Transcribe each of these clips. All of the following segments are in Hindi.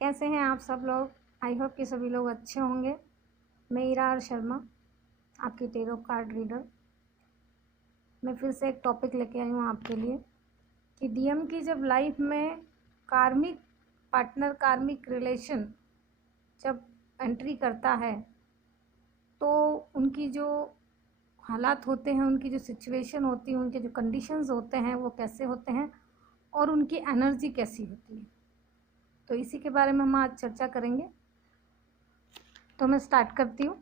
कैसे हैं आप सब लोग। आई होप कि सभी लोग अच्छे होंगे। मैं इरार शर्मा, आपकी टेरो कार्ड रीडर। मैं फिर से एक टॉपिक लेके आई हूँ आपके लिए कि डीएम की जब लाइफ में कार्मिक पार्टनर, कार्मिक रिलेशन जब एंट्री करता है तो उनकी जो हालात होते हैं, उनकी जो सिचुएशन होती है, उनके जो कंडीशंस होते हैं वो कैसे होते हैं और उनकी एनर्जी कैसी होती है। तो इसी के बारे में हम आज चर्चा करेंगे। तो मैं स्टार्ट करती हूँ।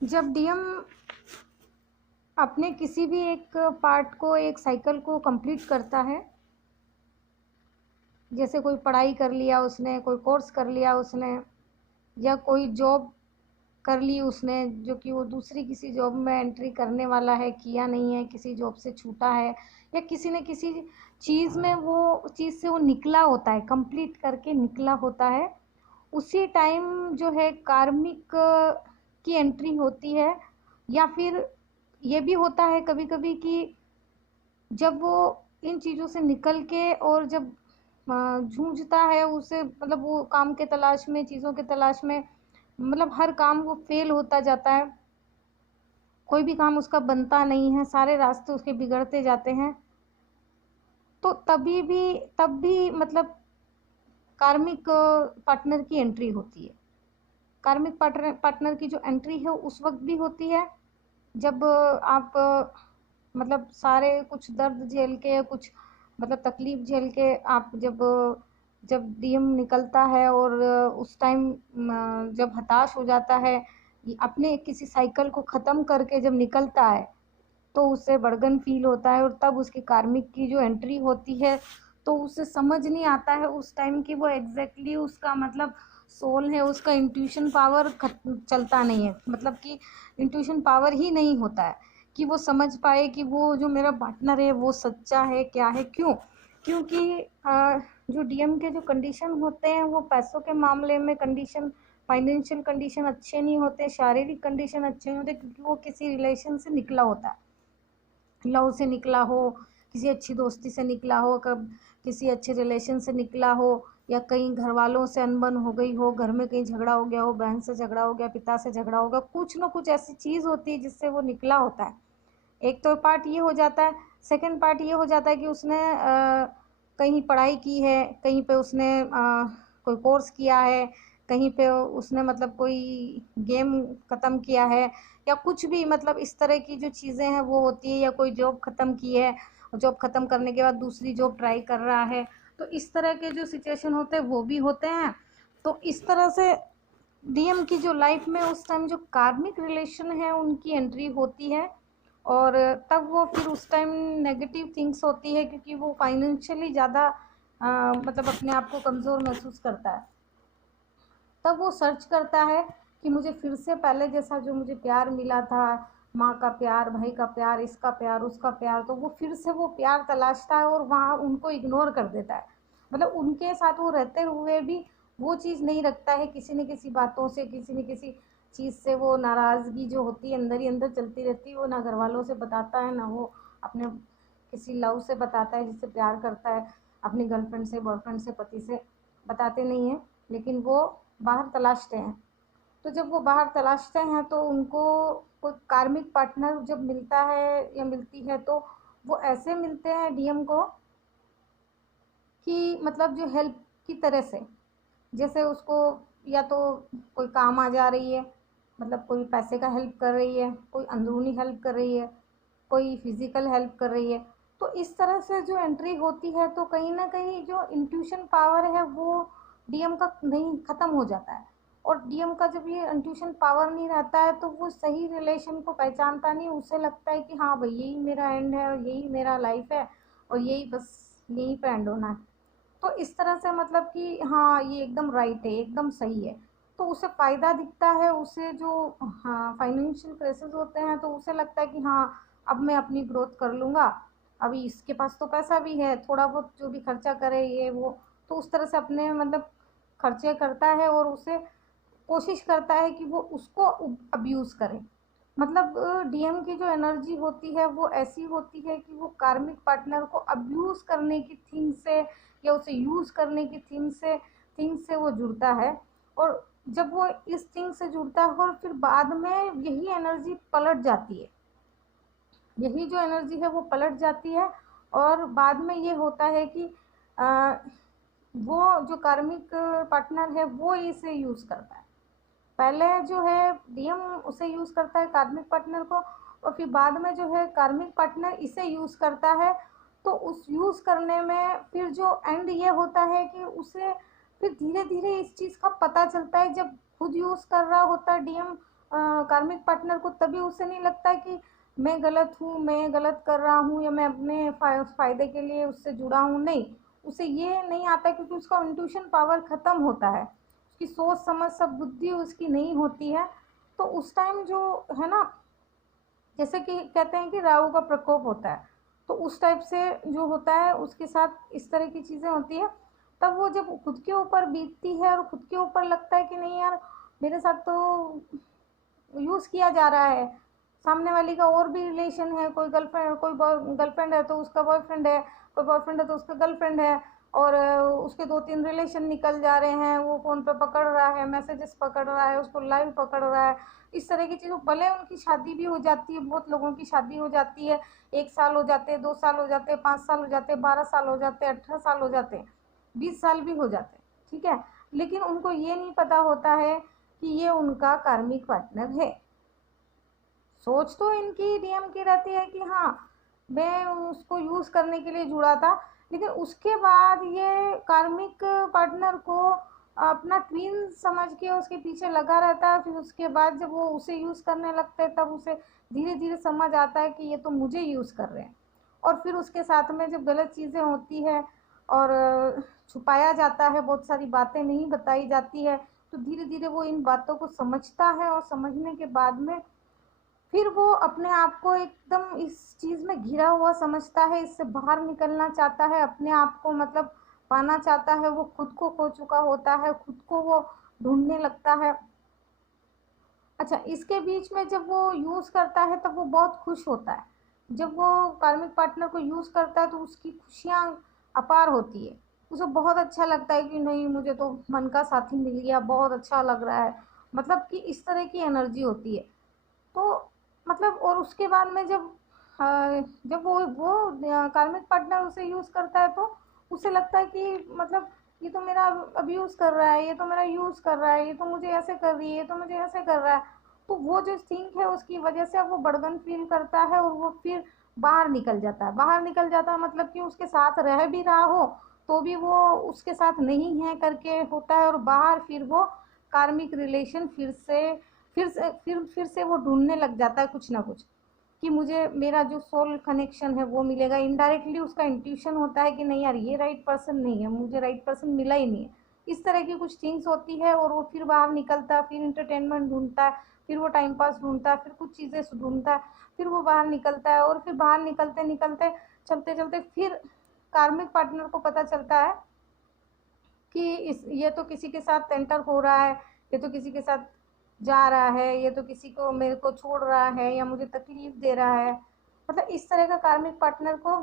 जब डीएम अपने किसी भी एक पार्ट को, एक साइकिल को कंप्लीट करता है, जैसे कोई पढ़ाई कर लिया उसने, कोई कोर्स कर लिया उसने, या कोई जॉब कर ली उसने जो कि वो दूसरी किसी जॉब में एंट्री करने वाला है, किया नहीं है, किसी जॉब से छूटा है, या किसी ने किसी चीज़ में वो चीज़ से वो निकला होता है, कंप्लीट करके निकला होता है, उसी टाइम जो है कार्मिक की एंट्री होती है। या फिर ये भी होता है कभी कभी कि जब वो इन चीज़ों से निकल के और जब जूझता है, उसे मतलब वो काम के तलाश में, चीज़ों के तलाश में, मतलब हर काम वो फेल होता जाता है, कोई भी काम उसका बनता नहीं है, सारे रास्ते उसके बिगड़ते जाते हैं। तो तब भी मतलब कार्मिक पार्टनर की एंट्री होती है। कार्मिक पार्टनर की जो एंट्री है उस वक्त भी होती है जब आप मतलब सारे कुछ दर्द झेल के, कुछ मतलब तकलीफ झेल के आप जब जब डीएम निकलता है और उस टाइम जब हताश हो जाता है, अपने किसी साइकिल को ख़त्म करके जब निकलता है तो उससे बड़गन फील होता है, और तब उसकी कार्मिक की जो एंट्री होती है तो उसे समझ नहीं आता है उस टाइम की वो एग्जैक्टली उसका मतलब सोल है, उसका इंट्यूशन पावर चलता नहीं है, मतलब कि इंट्यूशन पावर ही नहीं होता है कि वो समझ पाए कि वो जो मेरा पार्टनर है वो सच्चा है, क्या है, क्यों। क्योंकि जो डीएम के जो कंडीशन होते हैं वो पैसों के मामले में कंडीशन, फाइनेंशियल कंडीशन अच्छे नहीं होते, शारीरिक कंडीशन अच्छे नहीं होते, क्योंकि वो किसी रिलेशन से निकला होता है, लव से निकला हो, किसी अच्छी दोस्ती से निकला हो, कब किसी अच्छे रिलेशन से निकला हो, या कहीं घर वालों से अनबन हो गई हो, घर में कहीं झगड़ा हो गया हो, बहन से झगड़ा हो गया, पिता से झगड़ा हो गया, कुछ ना कुछ ऐसी चीज़ होती है जिससे वो निकला होता है। एक तो पार्ट ये हो जाता है। सेकंड पार्ट ये हो जाता है कि उसने कहीं पढ़ाई की है, कहीं पे उसने कोई कोर्स किया है, कहीं पे उसने मतलब कोई गेम ख़त्म किया है, या कुछ भी मतलब इस तरह की जो चीज़ें हैं वो होती है, या कोई जॉब ख़त्म की है, जॉब ख़त्म करने के बाद दूसरी जॉब ट्राई कर रहा है। तो इस तरह के जो सिचुएशन होते हैं वो भी होते हैं। तो इस तरह से डीएम की जो लाइफ में उस टाइम जो कार्मिक रिलेशन है उनकी एंट्री होती है, और तब वो फिर उस टाइम नेगेटिव थिंग्स होती है, क्योंकि वो फाइनेंशियली ज़्यादा मतलब अपने आप को कमज़ोर महसूस करता है। तब वो सर्च करता है कि मुझे फिर से पहले जैसा जो मुझे प्यार मिला था, माँ का प्यार, भाई का प्यार, इसका प्यार, उसका प्यार, तो वो फिर से वो प्यार तलाशता है और वहाँ उनको इग्नोर कर देता है। मतलब उनके साथ वो रहते हुए भी वो चीज़ नहीं रखता है, किसी न किसी बातों से, किसी न किसी चीज़ से वो नाराज़गी जो होती है अंदर ही अंदर चलती रहती है। वो ना घर वालों से बताता है, ना वो अपने किसी लव से बताता है जिससे प्यार करता है, अपनी गर्लफ्रेंड से, बॉयफ्रेंड से, पति से बताते नहीं हैं, लेकिन वो बाहर तलाशते हैं। तो जब वो बाहर तलाशते हैं तो उनको कोई कार्मिक पार्टनर जब मिलता है या मिलती है तो वो ऐसे मिलते हैं डीएम को कि मतलब जो हेल्प की तरह से, जैसे उसको या तो कोई काम आ जा रही है, मतलब कोई पैसे का हेल्प कर रही है, कोई अंदरूनी हेल्प कर रही है, कोई फिजिकल हेल्प कर रही है। तो इस तरह से जो एंट्री होती है तो कहीं ना कहीं जो इंट्यूशन पावर है वो डीएम का नहीं ख़त्म हो जाता है। और डीएम का जब ये इंट्यूशन पावर नहीं रहता है तो वो सही रिलेशन को पहचानता नहीं, उसे लगता है कि हाँ भाई यही मेरा एंड है और यही मेरा लाइफ है और यही बस यहीं पे एंड होना है। तो इस तरह से मतलब कि हाँ ये एकदम राइट है, एकदम सही है। तो उसे फ़ायदा दिखता है, उसे जो हाँ फाइनेंशियल क्राइसिस होते हैं तो उसे लगता है कि हाँ अब मैं अपनी ग्रोथ कर लूँगा, अभी इसके पास तो पैसा भी है, थोड़ा बहुत जो भी खर्चा करे ये वो, तो उस तरह से अपने मतलब खर्चे करता है और उसे कोशिश करता है कि वो उसको अब्यूज़ करे। मतलब डीएम की जो एनर्जी होती है वो ऐसी होती है कि वो कार्मिक पार्टनर को अब्यूज़ करने की थिंग से या उसे यूज़ करने की थिंग से वो जुड़ता है। और जब वो इस थिंग से जुड़ता है और फिर बाद में यही एनर्जी पलट जाती है, यही जो एनर्जी है वो पलट जाती है। और बाद में ये होता है कि वो जो कार्मिक पार्टनर है वो इसे यूज़ करता है। पहले जो है डीएम उसे यूज़ करता है कार्मिक पार्टनर को, और फिर बाद में जो है कार्मिक पार्टनर इसे यूज़ करता है। तो उस यूज़ करने में फिर जो एंड ये होता है कि उसे फिर धीरे धीरे इस चीज़ का पता चलता है। जब खुद यूज़ कर रहा होता है डीएम कार्मिक पार्टनर को, तभी उसे नहीं लगता है कि मैं गलत हूँ, मैं गलत कर रहा हूँ, या मैं अपने फ़ायदे के लिए उससे जुड़ा हूँ। नहीं, उसे ये नहीं आता, क्योंकि उसका इंट्यूशन पावर ख़त्म होता है, उसकी सोच समझ सब बुद्धि उसकी नहीं होती है। तो उस टाइम जो है ना, जैसे कि कहते हैं कि राहु का प्रकोप होता है, तो उस टाइप से जो होता है उसके साथ इस तरह की चीज़ें होती है। तब वो जब खुद के ऊपर बीतती है और खुद के ऊपर लगता है कि नहीं यार, मेरे साथ तो यूज़ किया जा रहा है, सामने वाली का और भी रिलेशन है, कोई गर्लफ्रेंड, कोई गर्लफ्रेंड है तो उसका बॉयफ्रेंड है, कोई बॉयफ्रेंड है तो उसका गर्लफ्रेंड है, और उसके 2-3 रिलेशन निकल जा रहे हैं, वो फ़ोन पे पकड़ रहा है, मैसेजेस पकड़ रहा है, उसको लाइव पकड़ रहा है, इस तरह की चीज़ों। भले उनकी शादी भी हो जाती है, बहुत लोगों की शादी हो जाती है, 1 साल हो जाते हैं, 2 साल हो जाते हैं, 5 साल हो जाते हैं, 12 साल हो जाते हैं, 18 साल हो जाते हैं, 20 साल भी हो जाते हैं, ठीक है। लेकिन उनको ये नहीं पता होता है कि ये उनका कार्मिक पार्टनर है। सोच तो इनकी डीएम की रहती है कि हाँ, मैं उसको यूज़ करने के लिए जुड़ा था, लेकिन उसके बाद ये कार्मिक पार्टनर को अपना ट्विन समझ के उसके पीछे लगा रहता है। फिर उसके बाद जब वो उसे यूज़ करने लगते हैं, तब उसे धीरे धीरे समझ आता है कि ये तो मुझे यूज़ कर रहे हैं। और फिर उसके साथ में जब गलत चीज़ें होती है और छुपाया जाता है, बहुत सारी बातें नहीं बताई जाती है, तो धीरे धीरे वो इन बातों को समझता है, और समझने के बाद में फिर वो अपने आप को एकदम इस चीज़ में घिरा हुआ समझता है, इससे बाहर निकलना चाहता है, अपने आप को मतलब पाना चाहता है। वो खुद को खो चुका होता है, खुद को वो ढूंढने लगता है। अच्छा, इसके बीच में जब वो यूज़ करता है तब वो बहुत खुश होता है। जब वो कार्मिक पार्टनर को यूज़ करता है तो उसकी खुशियाँ अपार होती है। उसे बहुत अच्छा लगता है कि नहीं, मुझे तो मन का साथी मिल गया, बहुत अच्छा लग रहा है। मतलब कि इस तरह की एनर्जी होती है। तो मतलब और उसके बाद में जब वो कार्मिक पार्टनर उसे यूज़ करता है, तो उसे लगता है कि मतलब ये तो मेरा अब्यूज़ कर रहा है, ये तो मेरा यूज़ कर रहा है, ये तो मुझे ऐसे कर रही है, ये तो मुझे ऐसे कर रहा है। तो वो जो थिंक है उसकी वजह से अब वो बर्डन फील करता है, और वो फिर बाहर निकल जाता है। बाहर निकल जाता है मतलब कि उसके साथ रह भी रहा हो तो भी वो उसके साथ नहीं है करके होता है, और बाहर फिर वो कार्मिक रिलेशन फिर से वो ढूंढने लग जाता है कुछ ना कुछ, कि मुझे मेरा जो सोल कनेक्शन है वो मिलेगा। इनडायरेक्टली उसका इंट्यूशन होता है कि नहीं यार, ये राइट पर्सन नहीं है, मुझे राइट पर्सन मिला ही नहीं है। इस तरह की कुछ थिंग्स होती है, और वो फिर बाहर निकलता है, फिर इंटरटेनमेंट ढूंढता है, फिर वो टाइम पास ढूंढता है, फिर कुछ चीज़ें ढूंढता है, फिर वो बाहर निकलता है, और फिर बाहर निकलते निकलते चलते चलते फिर कार्मिक पार्टनर को पता चलता है कि ये तो किसी के साथ एंटर हो रहा है, ये तो किसी के साथ जा रहा है, ये तो किसी को मेरे को छोड़ रहा है, या मुझे तकलीफ दे रहा है। मतलब इस तरह का कार्मिक पार्टनर को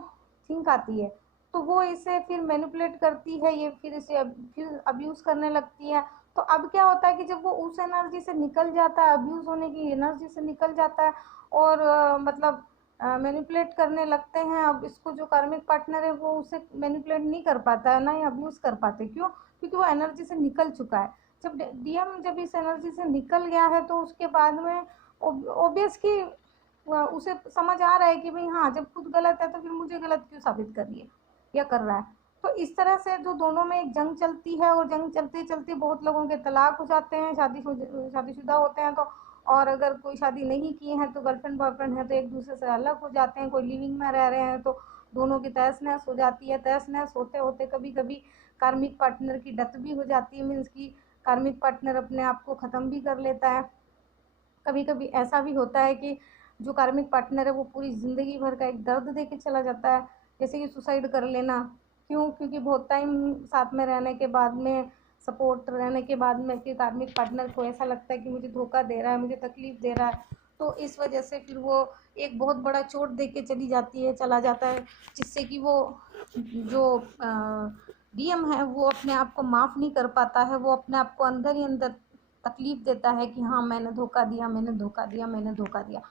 थिंक आती है, तो वो इसे फिर मैनिपुलेट करती है, ये फिर इसे फिर अब्यूज़ करने लगती है। तो अब क्या होता है कि जब वो उस एनर्जी से निकल जाता है, अब्यूज़ होने की एनर्जी से निकल जाता है, और मतलब मैनिपुलेट करने लगते हैं। अब इसको जो कार्मिक पार्टनर है वो उसे मैनिपुलेट नहीं कर पाता है, ना ही अब्यूज़ कर पाते। क्यों? क्योंकि वो एनर्जी से निकल चुका है। जब डीएम जब इस एनर्जी से निकल गया है, तो उसके बाद में ऑब्वियस कि उसे समझ आ रहा है कि भाई हाँ, जब खुद गलत है तो फिर मुझे गलत क्यों साबित कर रही है या कर रहा है। तो इस तरह से जो दोनों में एक जंग चलती है, और जंग चलते चलते बहुत लोगों के तलाक हो जाते हैं, शादीशुदा होते हैं तो। और अगर कोई शादी नहीं की है तो गर्लफ्रेंड बॉयफ्रेंड है तो एक दूसरे से अलग हो जाते हैं, कोई लिविंग में रह रहे हैं तो दोनों की तहस नहस हो जाती है। तहस नहस होते होते कभी कभी कार्मिक पार्टनर की डेथ भी हो जाती है, मीन्स की कार्मिक पार्टनर अपने आप को ख़त्म भी कर लेता है। कभी कभी ऐसा भी होता है कि जो कार्मिक पार्टनर है वो पूरी ज़िंदगी भर का एक दर्द दे के चला जाता है, जैसे कि सुसाइड कर लेना। क्यों? क्योंकि बहुत टाइम साथ में रहने के बाद में, सपोर्ट रहने के बाद में, फिर कार्मिक पार्टनर को ऐसा लगता है कि मुझे धोखा दे रहा है, मुझे तकलीफ़ दे रहा है। तो इस वजह से फिर वो एक बहुत बड़ा चोट दे के चला जाता है, जिससे कि वो जो डीएम है वो अपने आप को माफ़ नहीं कर पाता है, वो अपने आप को अंदर ही अंदर तकलीफ़ देता है कि हाँ मैंने धोखा दिया, मैंने धोखा दिया, मैंने धोखा दिया।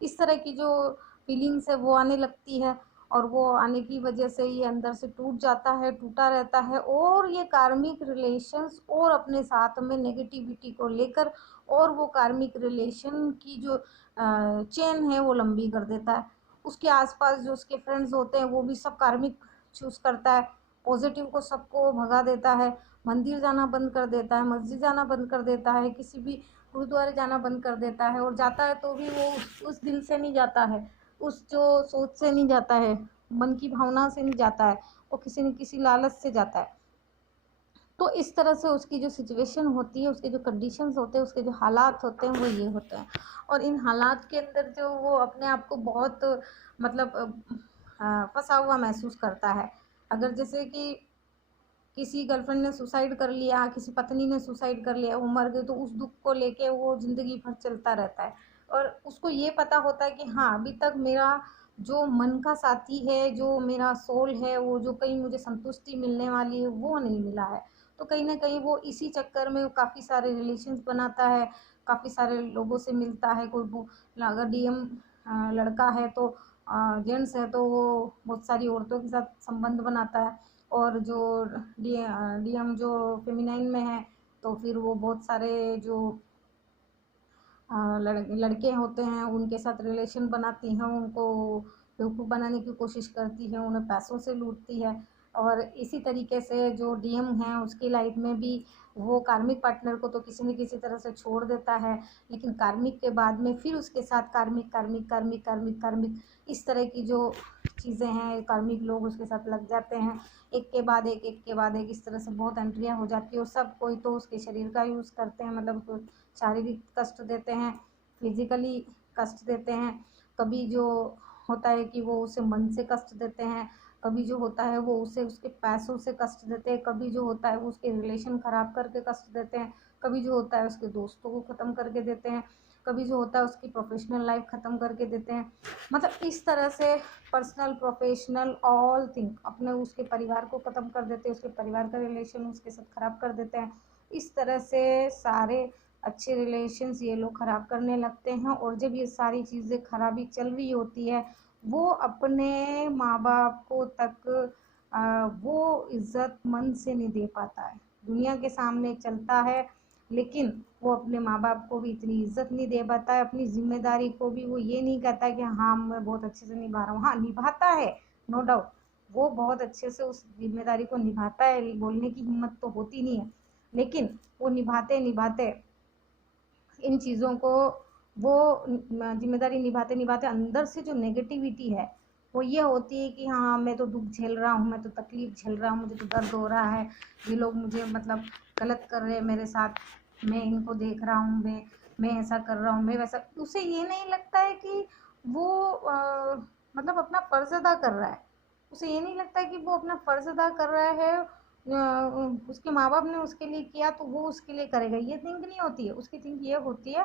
इस तरह की जो फीलिंग्स है वो आने लगती है, और वो आने की वजह से ये अंदर से टूट जाता है, टूटा रहता है, और ये कार्मिक रिलेशंस और अपने साथ में नेगेटिविटी को लेकर और वो कार्मिक रिलेशन की जो चेन है वो लंबी कर देता है। उसके आसपास जो उसके फ्रेंड्स होते हैं वो भी सब कार्मिक चूज़ करता है, पॉजिटिव को सबको भगा देता है, मंदिर जाना बंद कर देता है, मस्जिद जाना बंद कर देता है, किसी भी गुरुद्वारे जाना बंद कर देता है, और जाता है तो भी वो उस दिल से नहीं जाता है, उस जो सोच से नहीं जाता है, मन की भावना से नहीं जाता है, वो किसी न किसी लालच से जाता है। तो इस तरह से उसकी जो सिचुएशन होती है, उसके जो कंडीशंस होते हैं, उसके जो हालात होते हैं वो ये होते हैं। और इन हालात के अंदर जो वो अपने आप को बहुत मतलब फंसा हुआ महसूस करता है। अगर जैसे कि किसी गर्लफ्रेंड ने सुसाइड कर लिया, किसी पत्नी ने सुसाइड कर लिया, वो मर गई, तो उस दुख को लेके वो ज़िंदगी भर चलता रहता है, और उसको ये पता होता है कि हाँ अभी तक मेरा जो मन का साथी है, जो मेरा सोल है, वो जो कहीं मुझे संतुष्टि मिलने वाली है वो नहीं मिला है। तो कहीं ना कहीं वो इसी चक्कर में काफ़ी सारे रिलेशंस बनाता है, काफ़ी सारे लोगों से मिलता है। कोई वो अगर डीएम लड़का है तो जेंट्स है तो वो बहुत सारी औरतों के साथ संबंध बनाता है, और जो डीएम जो फेमिनाइन में है तो फिर वो बहुत सारे जो लड़के होते हैं उनके साथ रिलेशन बनाती हैं, उनको बेवकूफ़ बनाने की कोशिश करती है, उन्हें पैसों से लूटती है। और इसी तरीके से जो डीएम है उसकी लाइफ में भी वो कार्मिक पार्टनर को तो किसी न किसी तरह से छोड़ देता है, लेकिन कार्मिक के बाद में फिर उसके साथ कार्मिक कार्मिक कार्मिक कार्मिक कार्मिक इस तरह की जो चीज़ें हैं, कार्मिक लोग उसके साथ लग जाते हैं, एक के बाद एक के बाद एक, इस तरह से बहुत एंट्रियाँ हो जाती है। और सब कोई तो उसके शरीर का यूज़ करते हैं, मतलब शारीरिक कष्ट देते हैं, फिजिकली कष्ट देते हैं, कभी जो होता है कि वो उसे मन से कष्ट देते हैं, कभी जो होता है वो उसे उसके पैसों से कष्ट देते हैं, कभी जो होता है वो उसके रिलेशन ख़राब करके कष्ट देते हैं, कभी जो होता है उसके दोस्तों को ख़त्म करके देते हैं, कभी जो होता है उसकी प्रोफेशनल लाइफ ख़त्म करके देते हैं। मतलब इस तरह से पर्सनल प्रोफेशनल ऑल थिंग अपने उसके परिवार को ख़त्म कर देते हैं, उसके परिवार का रिलेशन उसके साथ ख़राब कर देते हैं। इस तरह से सारे अच्छे रिलेशंस ये लोग ख़राब करने लगते हैं, और जब ये सारी चीज़ें खराबी चल रही होती है वो अपने माँ बाप को तक वो इज़्ज़त मन से नहीं दे पाता है। दुनिया के सामने चलता है लेकिन वो अपने माँ बाप को भी इतनी इज़्ज़त नहीं दे पाता है, अपनी ज़िम्मेदारी को भी वो ये नहीं कहता कि हाँ मैं बहुत अच्छे से निभा रहा हूँ। हाँ निभाता है, नो डाउट वो बहुत अच्छे से उस जिम्मेदारी को निभाता है, बोलने की हिम्मत तो होती नहीं है, लेकिन वो निभाते निभाते इन चीज़ों को वो जिम्मेदारी निभाते निभाते अंदर से जो नेगेटिविटी है वो ये होती है कि हाँ मैं तो दुख झेल रहा हूँ, मैं तो तकलीफ़ झेल रहा हूँ, मुझे तो दर्द हो रहा है, ये लोग मुझे मतलब गलत कर रहे हैं मेरे साथ, मैं इनको देख रहा हूँ, मैं ऐसा कर रहा हूँ, मैं वैसा। उसे ये नहीं लगता है कि वो मतलब अपना फ़र्ज़ अदा कर रहा है, उसे ये नहीं लगता है कि वो अपना फ़र्ज़ अदा कर रहा है, उसके माँ बाप ने उसके लिए किया तो वो उसके लिए करेगा, ये थिंक नहीं होती है। उसकी थिंक ये होती है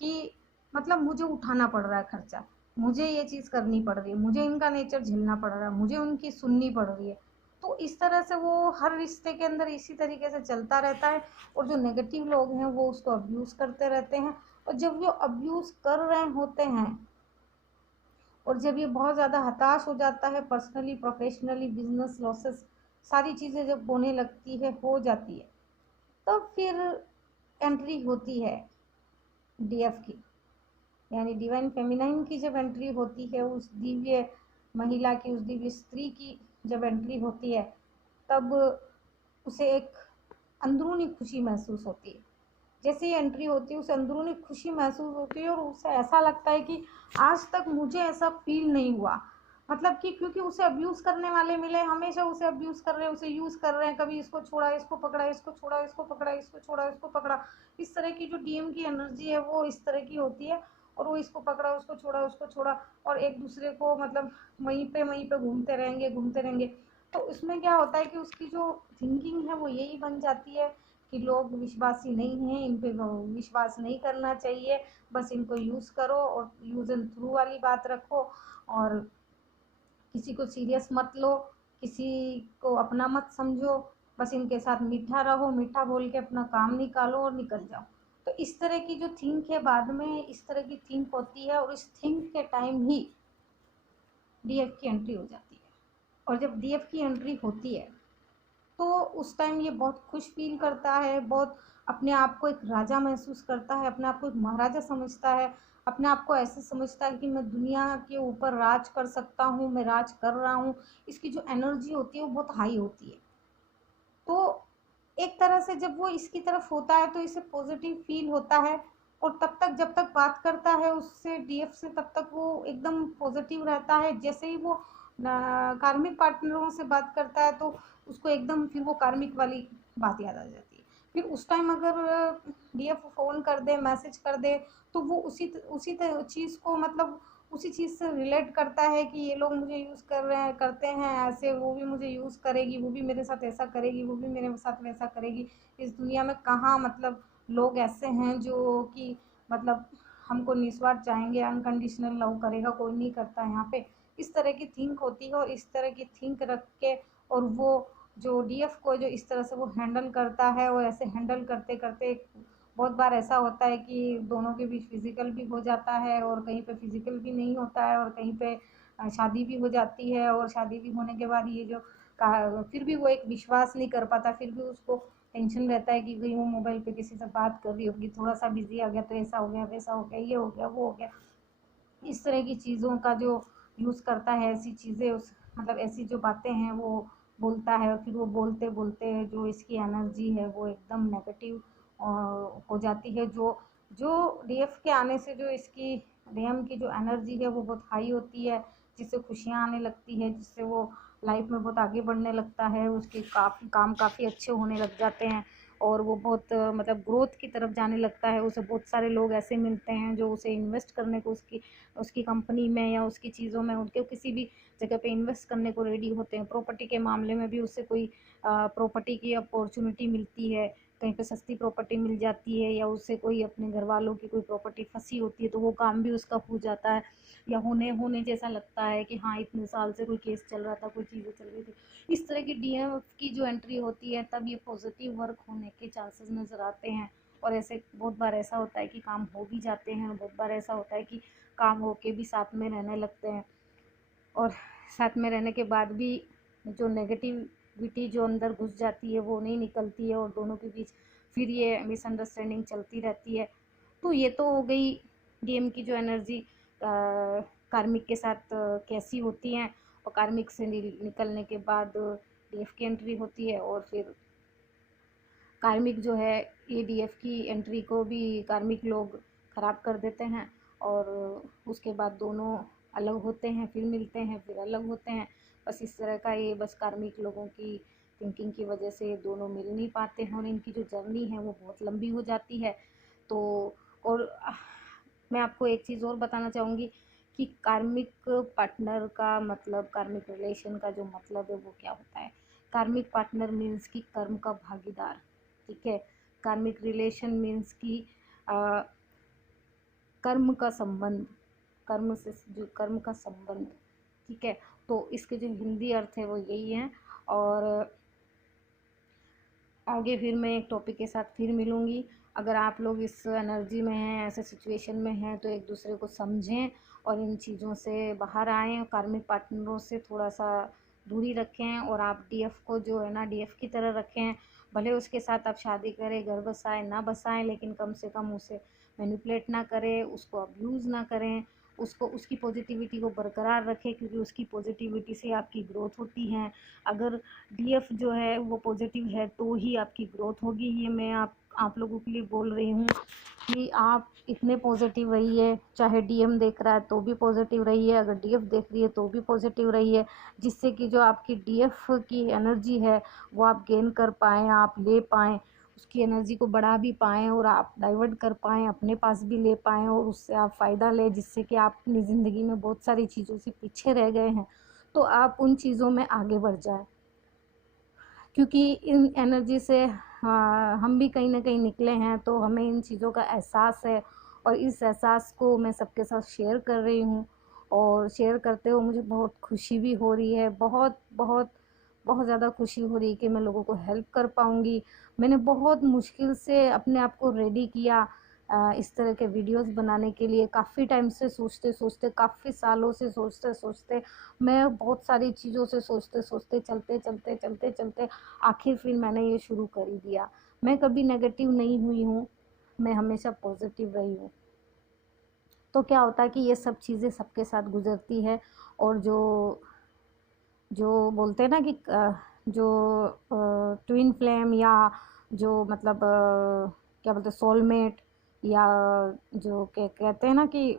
कि मतलब मुझे उठाना पड़ रहा है खर्चा, मुझे ये चीज़ करनी पड़ रही है, मुझे इनका नेचर झेलना पड़ रहा है, मुझे उनकी सुननी पड़ रही है। तो इस तरह से वो हर रिश्ते के अंदर इसी तरीके से चलता रहता है, और जो नेगेटिव लोग हैं वो उसको अब्यूज़ करते रहते हैं, और जब वो अब्यूज़ कर रहे होते हैं और जब ये बहुत ज़्यादा हताश हो जाता है, पर्सनली प्रोफेशनली बिजनेस लॉसेस सारी चीज़ें जब होने लगती है, हो जाती है, तब फिर एंट्री होती है डीएफ की, यानी डिवाइन फेमिनाइन की जब एंट्री होती है, उस दिव्य महिला की, उस दिव्य स्त्री की जब एंट्री होती है, तब उसे एक अंदरूनी खुशी महसूस होती है। जैसे ही एंट्री होती है उसे अंदरूनी खुशी महसूस होती है, और उसे ऐसा लगता है कि आज तक मुझे ऐसा फील नहीं हुआ, मतलब कि क्योंकि उसे अब्यूज़ करने वाले मिले, हमेशा उसे अब्यूज़ कर रहे हैं, उसे यूज़ कर रहे हैं, कभी इसको छोड़ा, इसको पकड़ा, इसको छोड़ा, इसको पकड़ा, इसको छोड़ा, इसको पकड़ा। इस तरह की जो डीएम की एनर्जी है वो इस तरह की होती है, और वो इसको पकड़ा, उसको छोड़ा, उसको छोड़ा, और एक दूसरे को मतलब वहीं पे घूमते रहेंगे, घूमते रहेंगे। तो इसमें क्या होता है कि उसकी जो थिंकिंग है वो यही बन जाती है कि लोग विश्वासी नहीं हैं, इन पे विश्वास नहीं करना चाहिए, बस इनको यूज़ करो और यूज़ एंड थ्रू वाली बात रखो, और किसी को सीरियस मत लो, किसी को अपना मत समझो, बस इनके साथ मीठा रहो, मीठा बोल के अपना काम निकालो और निकल जाओ। तो इस तरह की जो थिंक है, बाद में इस तरह की थिंक होती है, और इस थिंक के टाइम ही डीएफ की एंट्री हो जाती है। और जब डीएफ की एंट्री होती है तो उस टाइम ये बहुत खुश फील करता है, बहुत अपने आप को एक राजा महसूस करता है, अपने आप को एक महाराजा समझता है, अपने आप को ऐसे समझता है कि मैं दुनिया के ऊपर राज कर सकता हूँ, मैं राज कर रहा हूँ। इसकी जो एनर्जी होती है वो बहुत हाई होती है। तो एक तरह से जब वो इसकी तरफ होता है तो इसे पॉजिटिव फील होता है, और तब तक जब तक बात करता है उससे, डीएफ से, तब तक वो एकदम पॉजिटिव रहता है। जैसे ही वो कार्मिक पार्टनरों से बात करता है तो उसको एकदम फिर वो कार्मिक वाली बात याद आ जाती है। फिर उस टाइम अगर डीएफ फ़ोन कर दे, मैसेज कर दे, तो वो उसी चीज़ को, मतलब उसी चीज़ से रिलेट करता है कि ये लोग मुझे यूज़ कर रहे हैं, करते हैं ऐसे, वो भी मुझे यूज़ करेगी, वो भी मेरे साथ ऐसा करेगी, वो भी मेरे साथ वैसा करेगी। इस दुनिया में कहाँ मतलब लोग ऐसे हैं जो कि मतलब हमको निस्वार्थ चाहेंगे, अनकंडीशनल लव करेगा, कोई नहीं करता यहाँ पे। इस तरह की थिंक होती है, और इस तरह की थिंक रख के, और वो जो डीएफ को जो इस तरह से वो हैंडल करता है, और ऐसे हैंडल करते करते बहुत बार ऐसा होता है कि दोनों के बीच फिजिकल भी हो जाता है, और कहीं पे फिजिकल भी नहीं होता है, और कहीं पे शादी भी हो जाती है। और शादी भी होने के बाद ये जो फिर भी वो एक विश्वास नहीं कर पाता, फिर भी उसको टेंशन रहता है कि कहीं वो मोबाइल पे किसी से बात कर रही होगी, थोड़ा सा बिजी आ गया तो ऐसा हो गया, वैसा हो गया, ये हो गया, वो हो गया। इस तरह की चीज़ों का जो यूज़ करता है, ऐसी चीज़ें उस मतलब ऐसी जो बातें हैं वो बोलता है, और फिर वो बोलते बोलते जो इसकी एनर्जी है वो एकदम नेगेटिव हो जाती है। जो जो डीएफ के आने से जो इसकी डीएम की जो एनर्जी है वो बहुत हाई होती है, जिससे खुशियाँ आने लगती है, जिससे वो लाइफ में बहुत आगे बढ़ने लगता है, उसके काम काफ़ी अच्छे होने लग जाते हैं, और वो बहुत मतलब ग्रोथ की तरफ जाने लगता है। उसे बहुत सारे लोग ऐसे मिलते हैं जो उसे इन्वेस्ट करने को उसकी उसकी कंपनी में या उसकी चीज़ों में, उनके किसी भी जगह पे इन्वेस्ट करने को रेडी होते हैं। प्रॉपर्टी के मामले में भी उससे कोई प्रॉपर्टी की अपॉर्चुनिटी मिलती है, कहीं पे सस्ती प्रॉपर्टी मिल जाती है, या उससे कोई अपने घर वालों की कोई प्रॉपर्टी फंसी होती है तो वो काम भी उसका हो जाता है, या होने होने जैसा लगता है कि हाँ इतने साल से कोई केस चल रहा था, कोई चीज़ें चल रही थी। इस तरह की डीएफ की जो एंट्री होती है तब ये पॉजिटिव वर्क होने के चांसेस नज़र आते हैं। और ऐसे बहुत बार ऐसा होता है कि काम हो भी जाते हैं, बहुत बार ऐसा होता है कि काम होके भी साथ में रहने लगते हैं, और साथ में रहने के बाद भी जो नेगेटिविटी जो अंदर घुस जाती है वो नहीं निकलती है, और दोनों के बीच फिर ये मिसअंडरस्टैंडिंग चलती रहती है। तो ये तो हो गई गेम की जो एनर्जी कार्मिक के साथ कैसी होती हैं, और कार्मिक से निकलने के बाद डीएफ की एंट्री होती है, और फिर कार्मिक जो है ये डीएफ की एंट्री को भी कार्मिक लोग ख़राब कर देते हैं, और उसके बाद दोनों अलग होते हैं, फिर मिलते हैं, फिर अलग होते हैं। बस इस तरह का ये बस कार्मिक लोगों की थिंकिंग की वजह से ये दोनों मिल नहीं पाते हैं, और इनकी जो जर्नी है वो बहुत लंबी हो जाती है। तो और मैं आपको एक चीज़ और बताना चाहूँगी कि कार्मिक पार्टनर का मतलब, कार्मिक रिलेशन का जो मतलब है वो क्या होता है। कार्मिक पार्टनर मीन्स कि कर्म का भागीदार, ठीक है। कार्मिक रिलेशन मीन्स कि कर्म का संबंध, कर्म से जो कर्म का संबंध, ठीक है। तो इसके जो हिंदी अर्थ है वो यही है। और आगे फिर मैं एक टॉपिक के साथ फिर मिलूँगी। अगर आप लोग इस एनर्जी में हैं, ऐसे सिचुएशन में हैं, तो एक दूसरे को समझें और इन चीज़ों से बाहर आएँ। कार्मिक पार्टनरों से थोड़ा सा दूरी रखें, और आप डीएफ को जो है ना डीएफ की तरह रखें। भले उसके साथ आप शादी करें, घर बसाएं ना बसाएं, लेकिन कम से कम उसे मैनिपुलेट ना करें, उसको अब्यूज़ ना करें, उसको उसकी पॉजिटिविटी को बरकरार रखें, क्योंकि उसकी पॉजिटिविटी से आपकी ग्रोथ होती है। अगर डीएफ जो है वो पॉजिटिव है तो ही आपकी ग्रोथ होगी। ये मैं आप लोगों के लिए बोल रही हूँ कि आप इतने पॉजिटिव रहिए, चाहे डीएम देख रहा है तो भी पॉजिटिव रहिए, अगर डीएफ देख रही है तो भी पॉजिटिव रहिए, जिससे कि जो आपकी डीएफ की एनर्जी है वो आप गेन कर पाएँ, आप ले पाएँ, उसकी एनर्जी को बढ़ा भी पाएँ, और आप डाइवर्ट कर पाएँ, अपने पास भी ले पाएँ, और उससे आप फ़ायदा लें, जिससे कि आप अपनी ज़िंदगी में बहुत सारी चीज़ों से पीछे रह गए हैं तो आप उन चीज़ों में आगे बढ़ जाएँ। क्योंकि इन एनर्जी से हम भी कहीं ना कहीं निकले हैं, तो हमें इन चीज़ों का एहसास है, और इस एहसास को मैं सबके साथ शेयर कर रही हूँ, और शेयर करते हुए मुझे बहुत खुशी भी हो रही है, बहुत बहुत बहुत ज़्यादा खुशी हो रही कि मैं लोगों को हेल्प कर पाऊँगी। मैंने बहुत मुश्किल से अपने आप को रेडी किया इस तरह के वीडियोस बनाने के लिए। काफ़ी टाइम से सोचते-सोचते, काफ़ी सालों से सोचते-सोचते, मैं बहुत सारी चीज़ों से सोचते-सोचते, चलते आखिर फिर मैंने ये शुरू कर ही दिया। मैं कभी नेगेटिव नहीं हुई हूँ, मैं हमेशा पॉजिटिव रही हूँ। तो क्या होता है कि ये सब चीज़ें सबके साथ गुजरती है, और जो जो बोलते हैं ना कि जो ट्विन फ्लेम, या जो मतलब क्या बोलते हैं सोलमेट, या जो कहते हैं ना कि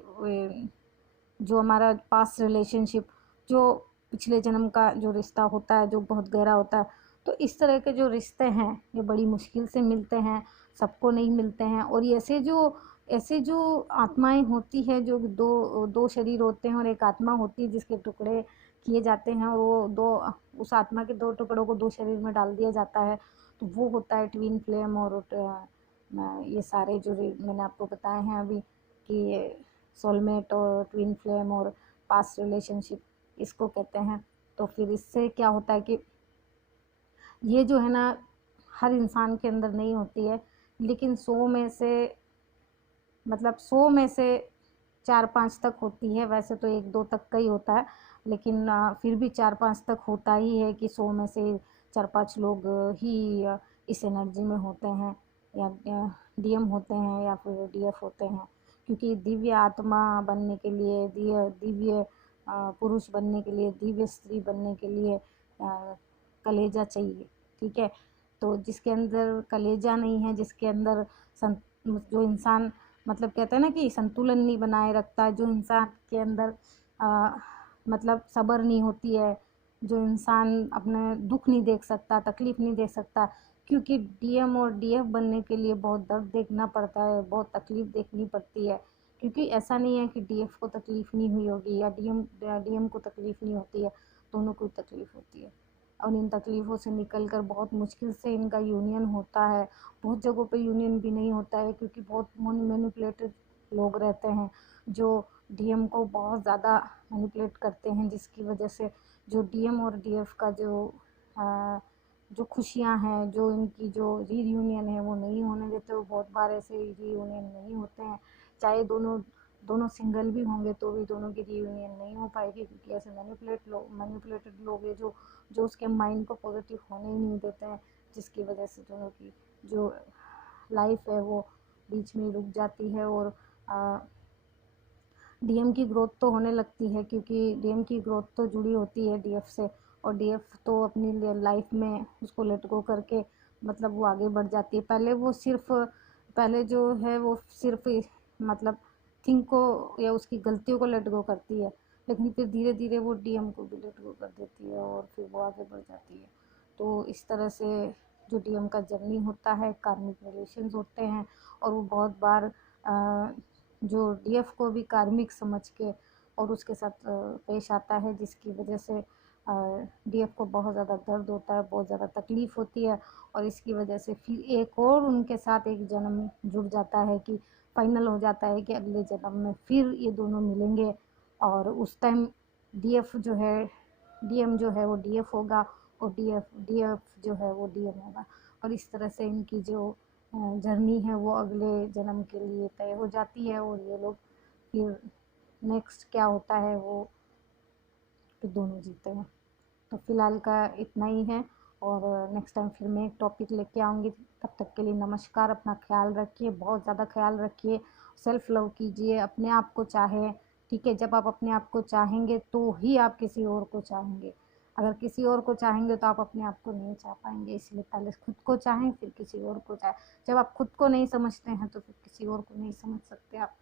जो हमारा पास्ट रिलेशनशिप, जो पिछले जन्म का जो रिश्ता होता है जो बहुत गहरा होता है, तो इस तरह के जो रिश्ते हैं ये बड़ी मुश्किल से मिलते हैं, सबको नहीं मिलते हैं। और ये ऐसे जो आत्माएं होती है, जो दो दो शरीर होते हैं और एक आत्मा होती है जिसके टुकड़े किए जाते हैं, और वो दो उस आत्मा के दो टुकड़ों को दो शरीर में डाल दिया जाता है, तो वो होता है ट्विन फ्लेम। और ये सारे जो मैंने आपको बताए हैं अभी कि सोलमेट और ट्विन फ्लेम और पास्ट रिलेशनशिप, इसको कहते हैं। तो फिर इससे क्या होता है कि ये जो है ना हर इंसान के अंदर नहीं होती है, लेकिन 100 में से, मतलब 100 में से 4-5 तक होती है। वैसे तो 1-2 तक का ही होता है, लेकिन फिर भी 4-5 तक होता ही है कि 100 में से 4-5 लोग ही इस एनर्जी में होते हैं, या डीएम होते हैं, या फिर डीएफ होते हैं। क्योंकि दिव्य आत्मा बनने के लिए, दिव्य पुरुष बनने के लिए, दिव्य स्त्री बनने के लिए कलेजा चाहिए, ठीक है। तो जिसके अंदर कलेजा नहीं है, जिसके अंदर जो इंसान मतलब कहते हैं ना कि संतुलन नहीं बनाए रखता, जो इंसान के अंदर मतलब सब्र नहीं होती है, जो इंसान अपने दुख नहीं देख सकता, तकलीफ़ नहीं देख सकता, क्योंकि डीएम और डीएफ बनने के लिए बहुत दर्द देखना पड़ता है, बहुत तकलीफ़ देखनी पड़ती है। क्योंकि ऐसा नहीं है कि डीएफ को तकलीफ़ नहीं हुई होगी या डीएम को तकलीफ़ नहीं होती है, दोनों को तकलीफ़ होती है। और इन तकलीफ़ों से निकल कर बहुत मुश्किल से इनका यूनियन होता है। बहुत जगहों पे यूनियन भी नहीं होता है, क्योंकि बहुत मैनिपुलेटेड लोग रहते हैं जो डीएम को बहुत ज़्यादा मैनिपुलेट करते हैं, जिसकी वजह से जो डीएम और डीएफ का जो खुशियाँ हैं, जो इनकी जो रीयूनियन है वो नहीं होने देते। वो बहुत बार ऐसे रीयूनियन नहीं होते हैं, चाहे दोनों सिंगल भी होंगे तो भी दोनों की रीयूनियन नहीं हो पाएगी, क्योंकि ऐसे मैनिपुलेटेड लोग हैं जो उसके माइंड को पॉजिटिव होने ही नहीं देते हैं, जिसकी वजह से दोनों की जो लाइफ है वो बीच में रुक जाती है। और डीएम की ग्रोथ तो होने लगती है, क्योंकि डीएम की ग्रोथ तो जुड़ी होती है डीएफ से, और डीएफ तो अपनी लाइफ में उसको लेट गो करके मतलब वो आगे बढ़ जाती है। पहले जो है वो सिर्फ मतलब थिंक को या उसकी गलतियों को लेट गो करती है, लेकिन फिर धीरे धीरे वो डीएम को भी लेट गो कर देती है और फिर वो आगे बढ़ जाती है। तो इस तरह से जो डीएम का जर्नी होता है, कार्मिक रिलेशंस होते हैं, और वो बहुत बार जो डीएफ को भी कार्मिक समझ के और उसके साथ पेश आता है, जिसकी वजह से डीएफ को बहुत ज़्यादा दर्द होता है, बहुत ज़्यादा तकलीफ़ होती है, और इसकी वजह से फिर एक और उनके साथ एक जन्म जुड़ जाता है कि फाइनल हो जाता है कि अगले जन्म में फिर ये दोनों मिलेंगे, और उस टाइम डीएफ जो है डीएम जो है वो डीएफ होगा, और डीएफ जो है वो डीएम होगा। और इस तरह से इनकी जो जर्नी है वो अगले जन्म के लिए तय हो जाती है, और ये लोग फिर नेक्स्ट क्या होता है वो फिर दोनों जीते हैं। तो फ़िलहाल का इतना ही है, और नेक्स्ट टाइम फिर मैं एक टॉपिक लेके आऊँगी। तब तक के लिए नमस्कार, अपना ख्याल रखिए, बहुत ज़्यादा ख्याल रखिए, सेल्फ लव कीजिए, अपने आप को चाहें, ठीक है। जब आप अपने आप को चाहेंगे तो ही आप किसी और को चाहेंगे। अगर किसी और को चाहेंगे तो आप अपने आप को नहीं चाह पाएंगे, इसलिए पहले खुद को चाहें फिर किसी और को चाहें। जब आप खुद को नहीं समझते हैं तो फिर किसी और को नहीं समझ सकते आप।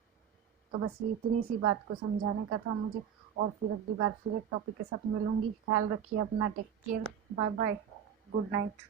तो बस ये इतनी सी बात को समझाने का था मुझे, और फिर अगली बार फिर एक टॉपिक के साथ मिलूंगी। ख्याल रखिए अपना, take care, bye bye, good night.